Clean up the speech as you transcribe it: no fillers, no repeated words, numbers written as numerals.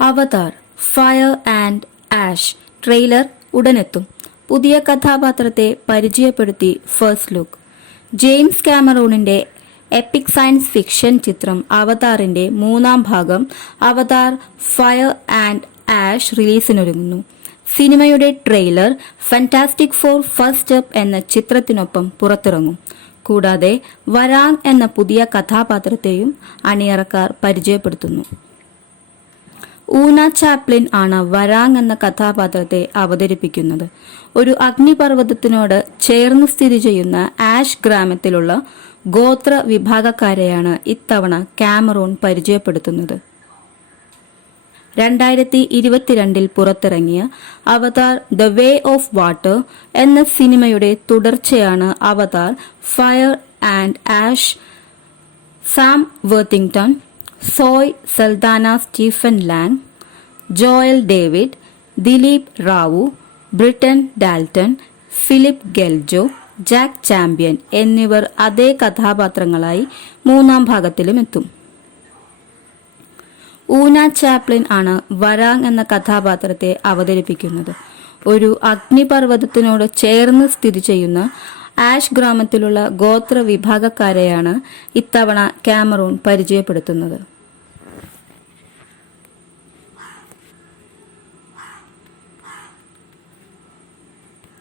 Avatar fire and ash trailer ഉടനെത്തും. പുതിയ കഥാപാത്രത്തെ പരിചയപ്പെടുത്തി ഫസ്റ്റ് ലുക്ക്. ജെയിംസ് കാമറൂണിന്റെ എപ്പിക് സയൻസ് ഫിക്ഷൻ ചിത്രം അവതാറിന്റെ മൂന്നാം ഭാഗം അവതാർ ഫയർ ആൻഡ് ആഷ് റിലീസിനൊരുങ്ങുന്നു. സിനിമയുടെ trailer fantastic four first step എന്ന ചിത്രത്തിനൊപ്പം പുറത്തിറങ്ങും. കൂടാതെ വരാങ് എന്ന പുതിയ കഥാപാത്രത്തെയും അണിയറക്കാർ പരിചയപ്പെടുത്തുന്നു. ഊന ചാപ്ലിൻ ആണ് വരാങ് എന്ന കഥാപാത്രത്തെ അവതരിപ്പിക്കുന്നത്. ഒരു അഗ്നിപർവ്വതത്തിനോട് ചേർന്ന് സ്ഥിതി ചെയ്യുന്ന ആഷ് ഗ്രാമത്തിലുള്ള ഗോത്ര വിഭാഗക്കാരെയാണ് ഇത്തവണ കാമറൂൺ പരിചയപ്പെടുത്തുന്നത്. 2022 പുറത്തിറങ്ങിയ Avatar the way of water എന്ന സിനിമയുടെ തുടർച്ചയാണ് Avatar fire and ash. Sam Worthington, Zoe Saldana, Stephen Lang, Joel David, Dilip Rao, Britain Dalton, Philip Geljo, Jack Champion എന്നിവർ അതേ കഥാപാത്രങ്ങളായി മൂന്നാം ഭാഗത്തിലും എത്തും. ഊന ചാപ്ലിൻ ആണ് വരാങ് എന്ന കഥാപാത്രത്തെ അവതരിപ്പിക്കുന്നത്. ഒരു അഗ്നിപർവ്വതത്തിനോട് ചേർന്ന് സ്ഥിതി ചെയ്യുന്ന ആഷ് ഗ്രാമത്തിലുള്ള ഗോത്ര വിഭാഗക്കാരെയാണ് ഇത്തവണ കാമറൂൺ പരിചയപ്പെടുത്തുന്നത്.